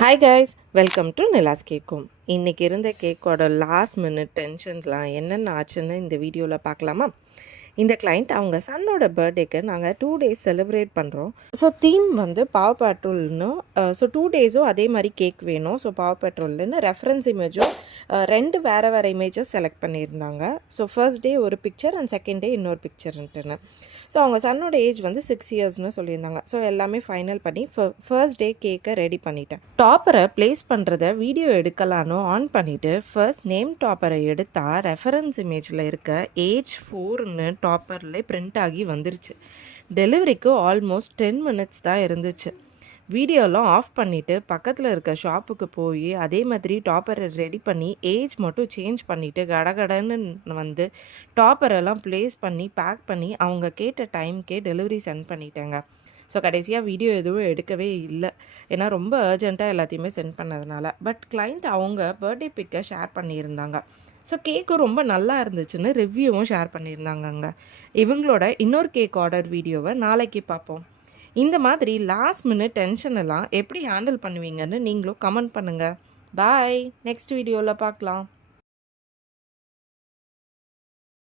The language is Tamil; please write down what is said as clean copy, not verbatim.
Hi guys, welcome to Nila's கேக்கும். இன்றைக்கி இருந்த கேக்கோட லாஸ்ட் மினிட் டென்ஷன்ஸ்லாம் என்னென்ன ஆச்சுன்னு இந்த வீடியோவில் பார்க்கலாமா? இந்த கிளைண்ட் அவங்க சன்னோட பர்த்டேக்கு நாங்கள் 2 days செலிப்ரேட் பண்ணுறோம். ஸோ தீம் வந்து பவர் பெட்ரோல்னு. ஸோ 2 daysம் அதே மாதிரி கேக் வேணும். ஸோ பவர் பெட்ரோல்னு ரெஃபரன்ஸ் இமேஜும் 2 வேறு இமேஜஸ் செலக்ட் பண்ணியிருந்தாங்க. ஸோ ஃபர்ஸ்ட் டே ஒரு பிக்சர் அண்ட் செகண்ட் டே இன்னொரு பிக்சர்ன்ட்டுன்னு. ஸோ அவங்க சன்னோட ஏஜ் வந்து 6 yearsன்னு சொல்லியிருந்தாங்க. ஸோ எல்லாமே ஃபைனல் பண்ணி ஃபர்ஸ்ட் டே கேக்கை ரெடி பண்ணிட்டேன். டாப்பரை ப்ளேஸ் பண்ணுறத வீடியோ எடுக்கலான்னு ஆன் பண்ணிவிட்டு ஃபர்ஸ்ட் நேம் டாப்பரை எடுத்தால் ரெஃபரன்ஸ் இமேஜில் இருக்க ஏஜ் 4ன்னு டாப்பரில் பிரிண்ட் ஆகி வந்துருச்சு. டெலிவரிக்கு ஆல்மோஸ்ட் 10 minutes தான் இருந்துச்சு. வீடியோலாம் ஆஃப் பண்ணிவிட்டு பக்கத்தில் இருக்க ஷாப்புக்கு போய் அதே மாதிரி டாப்பரை ரெடி பண்ணி ஏஜ் மட்டும் சேஞ்ச் பண்ணிவிட்டு கடகடன்னு வந்து டாப்பரெல்லாம் ப்ளேஸ் பண்ணி பேக் பண்ணி அவங்க கேட்ட டைம்க்கே டெலிவரி சென்ட் பண்ணிட்டேங்க. ஸோ கடைசியாக வீடியோ எதுவும் எடுக்கவே இல்லை, ஏன்னா ரொம்ப அர்ஜென்ட்டாக எல்லாத்தையுமே சென்ட் பண்ணதுனால. பட் கிளைண்ட் அவங்க பர்த்டே பிக்கை ஷேர் பண்ணியிருந்தாங்க. ஸோ கேக்கும் ரொம்ப நல்லா இருந்துச்சுன்னு ரிவ்யூவும் ஷேர் பண்ணியிருந்தாங்கங்க. இவங்களோட இன்னொரு கேக் ஆர்டர் வீடியோவை நாளைக்கு பார்ப்போம். இந்த மாதிரி லாஸ்ட் மினிட் டென்ஷன் எல்லாம் எப்படி ஹேண்டில் பண்ணுவீங்கன்னு நீங்களும் கமெண்ட் பண்ணுங்கள். பாய், நெக்ஸ்ட் வீடியோவில் பார்க்கலாம்.